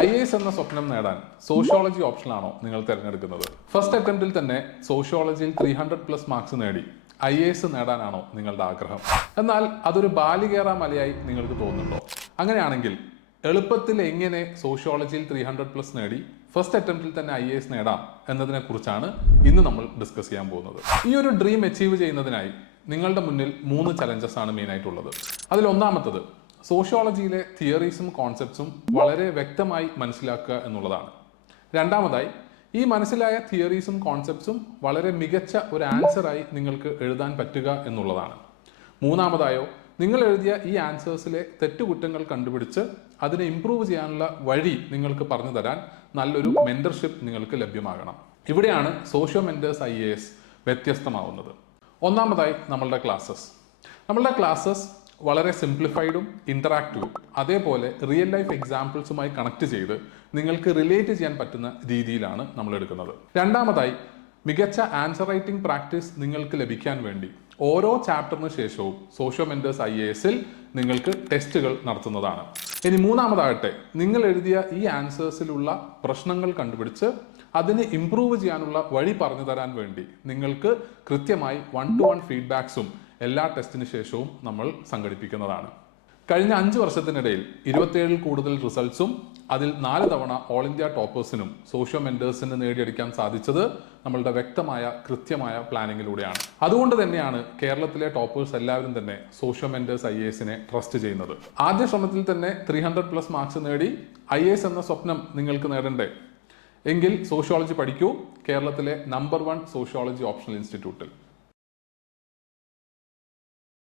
IAS എന്ന സ്വപ്നം നേടാൻ സോഷ്യോളജി ഓപ്ഷനാണോ നിങ്ങൾ തിരഞ്ഞെടുക്കുന്നത്? ഫസ്റ്റ് അറ്റംപ്റ്റിൽ തന്നെ സോഷ്യോളജിയിൽ 300+ മാർക്സ് നേടി IAS നേടാനാണോ നിങ്ങളുടെ ആഗ്രഹം? എന്നാൽ അതൊരു ബാലികേറ മലയായി നിങ്ങൾക്ക് തോന്നുന്നുണ്ടോ? അങ്ങനെയാണെങ്കിൽ എളുപ്പത്തിൽ എങ്ങനെ സോഷ്യോളജിയിൽ 300+ നേടി ഫസ്റ്റ് അറ്റംപ്റ്റിൽ തന്നെ IAS നേടാം എന്നതിനെ കുറിച്ചാണ് ഇന്ന് നമ്മൾ ഡിസ്കസ് ചെയ്യാൻ പോകുന്നത്. ഈ ഒരു ഡ്രീം അച്ചീവ് ചെയ്യുന്നതിനായി നിങ്ങളുടെ മുന്നിൽ 3 ചലഞ്ചസ് ആണ് മെയിൻ ആയിട്ടുള്ളത്. അതിൽ ഒന്നാമത്തത് സോഷ്യോളജിയിലെ തിയറീസും കോൺസെപ്റ്റ്സും വളരെ വ്യക്തമായി മനസ്സിലാക്കുക എന്നുള്ളതാണ്. രണ്ടാമതായി ഈ മനസ്സിലായ തിയറീസും കോൺസെപ്റ്റ്സും വളരെ മികച്ച ഒരു ആൻസറായി നിങ്ങൾക്ക് എഴുതാൻ പറ്റുക എന്നുള്ളതാണ്. മൂന്നാമതായോ നിങ്ങൾ എഴുതിയ ഈ ആൻസേഴ്സിലെ തെറ്റുകുറ്റങ്ങൾ കണ്ടുപിടിച്ച് അതിനെ ഇംപ്രൂവ് ചെയ്യാനുള്ള വഴി നിങ്ങൾക്ക് പറഞ്ഞു തരാൻ നല്ലൊരു മെന്റർഷിപ്പ് നിങ്ങൾക്ക് ലഭ്യമാകണം. ഇവിടെയാണ് സോഷ്യോ മെന്റേഴ്സ് IAS വ്യത്യസ്തമാവുന്നത്. ഒന്നാമതായി നമ്മളുടെ ക്ലാസ്സസ് വളരെ സിംപ്ലിഫൈഡും ഇന്ററാക്റ്റീവും അതേപോലെ റിയൽ ലൈഫ് എക്സാമ്പിൾസുമായി കണക്ട് ചെയ്ത് നിങ്ങൾക്ക് റിലേറ്റ് ചെയ്യാൻ പറ്റുന്ന രീതിയിലാണ് നമ്മൾ എടുക്കുന്നത്. രണ്ടാമതായി മികച്ച ആൻസർ റൈറ്റിംഗ് പ്രാക്ടീസ് നിങ്ങൾക്ക് ലഭിക്കാൻ വേണ്ടി ഓരോ ചാപ്റ്ററിന് ശേഷവും സോഷ്യോ മെന്റേഴ്സ് IASൽ നിങ്ങൾക്ക് ടെസ്റ്റുകൾ നടത്തുന്നതാണ്. ഇനി മൂന്നാമതാകട്ടെ നിങ്ങൾ എഴുതിയ ഈ ആൻസേഴ്സിലുള്ള പ്രശ്നങ്ങൾ കണ്ടുപിടിച്ച് അതിന് ഇംപ്രൂവ് ചെയ്യാനുള്ള വഴി പറഞ്ഞു തരാൻ വേണ്ടി നിങ്ങൾക്ക് കൃത്യമായി 1-to-1 ഫീഡ്ബാക്സും എല്ലാ ടെസ്റ്റിന് ശേഷവും നമ്മൾ സംഘടിപ്പിക്കുന്നതാണ്. കഴിഞ്ഞ 5 വർഷത്തിനിടയിൽ 27 കൂടുതൽ റിസൾട്ട്സും അതിൽ 4 തവണ ഓൾ ഇന്ത്യ ടോപ്പേഴ്സിനും സോഷ്യോ മെന്റേഴ്സിന് നേടിയെടുക്കാൻ സാധിച്ചത് നമ്മളുടെ വ്യക്തമായ കൃത്യമായ പ്ലാനിങ്ങിലൂടെയാണ്. അതുകൊണ്ട് തന്നെയാണ് കേരളത്തിലെ ടോപ്പേഴ്സ് എല്ലാവരും തന്നെ സോഷ്യോ മെന്റേഴ്സ് IASനെ ട്രസ്റ്റ് ചെയ്യുന്നത്. ആദ്യ ശ്രമത്തിൽ തന്നെ 300+ മാർക്സ് നേടി IAS എന്ന സ്വപ്നം നിങ്ങൾക്ക് നേടണ്ടേ എങ്കിൽ സോഷ്യോളജി പഠിക്കൂ കേരളത്തിലെ നമ്പർ 1 സോഷ്യോളജി ഓപ്ഷണൽ ഇൻസ്റ്റിറ്റ്യൂട്ടിൽ.